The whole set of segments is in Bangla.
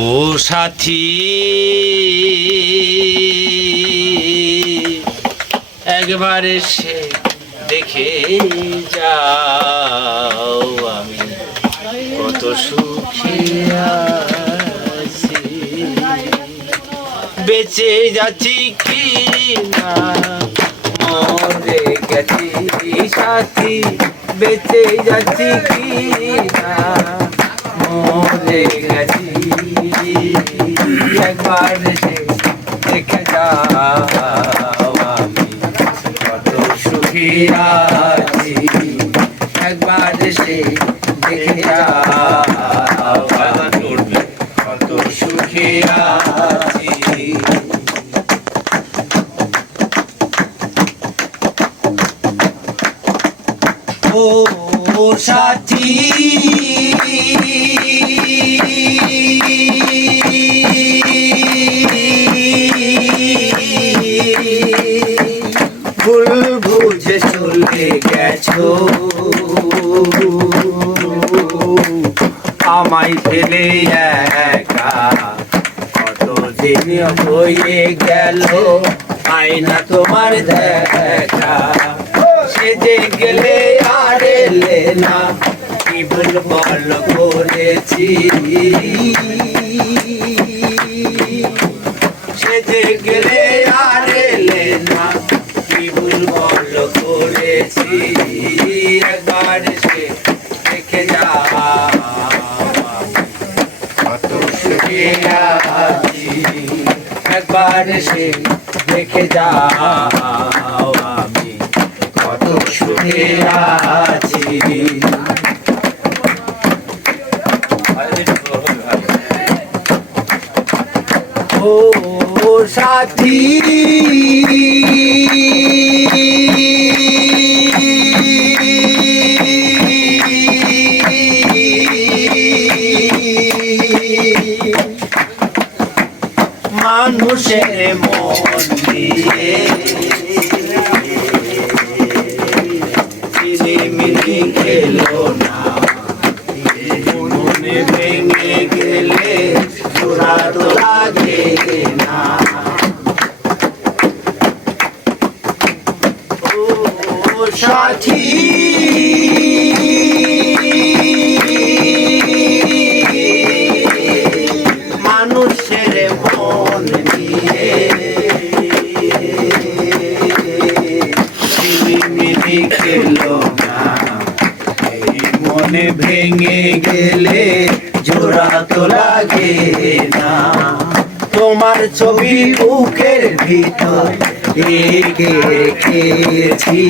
ও সাথী একবার এসে দেখে যাও আমি কত সুখে আছি, বেঁচে যাচ্ছি কি না মরে গেছি সাথী, বেঁচে যাচ্ছি কি না মরে গেছি, একবার এসে দেখে যাও আমি কত সুখী আছি, একবার এসে দেখে যাও কত সুখী আছি। ও সাথী ভুল বুঝে চলে গেছো, আমায় ফেলে একা কত দিন হয়ে গেল, আয়না তোমার দেখা, সেজে গেলে আর এলে না, কি ভুল বল করেছি, সেজে গেলে আর এলে না, কি ভুল বল করেছি, একবার সে দেখে যাও কত সুখে আছি, একবার সে দেখে যাও আমি কত সুখে আছি। ও সাথী মানুষের মন দিয়ে মিলে গেলো না, মনে ভেঙে গেলে জোড়া তো লাগে না, ও সাথী মানুষের মন দিয়ে মিলে গেলো না, এই মনে ভেঙে গেলে জোড়া তো লাগে না, তোমার ছবি বুকের ভিতর এঁকে রেখেছি,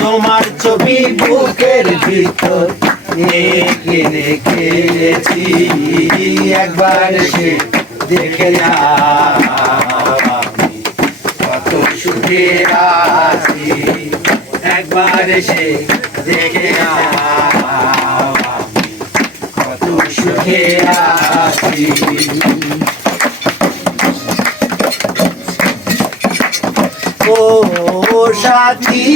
তোমার ছবি বুকের ভিতর এঁকে রেখেছি, একবার সে দেখে যাও আমি কত সুখে আছি, একবার সে দেখে যাও আমি কত সুখে আছি। ও সাথী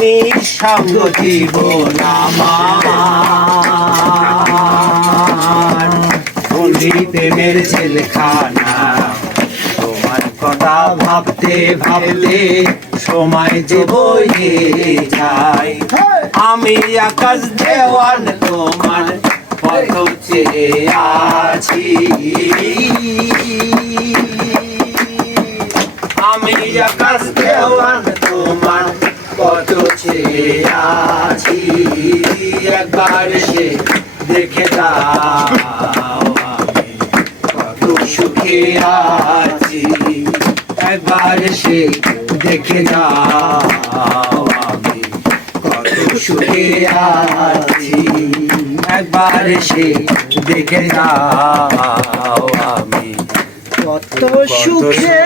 নিঃসঙ্গ জীবন আমার, বলি প্রেমের ছেলেখানা, তোমার কথা ভাবতে ভাবতে সময় যে বয়ে যায়, আমি আকাশ দেওয়ান তোমার কত চেয়ে আছি, আমি আকাশ দেওয়ান তোমার কত চেয়ে আছি, একবার সে দেখে যাও আমি কত সুখে আছি, একবার সে দেখে যাও আমি কত সুখে আছি, একবার সে দেখে যাও আমি কত সুখে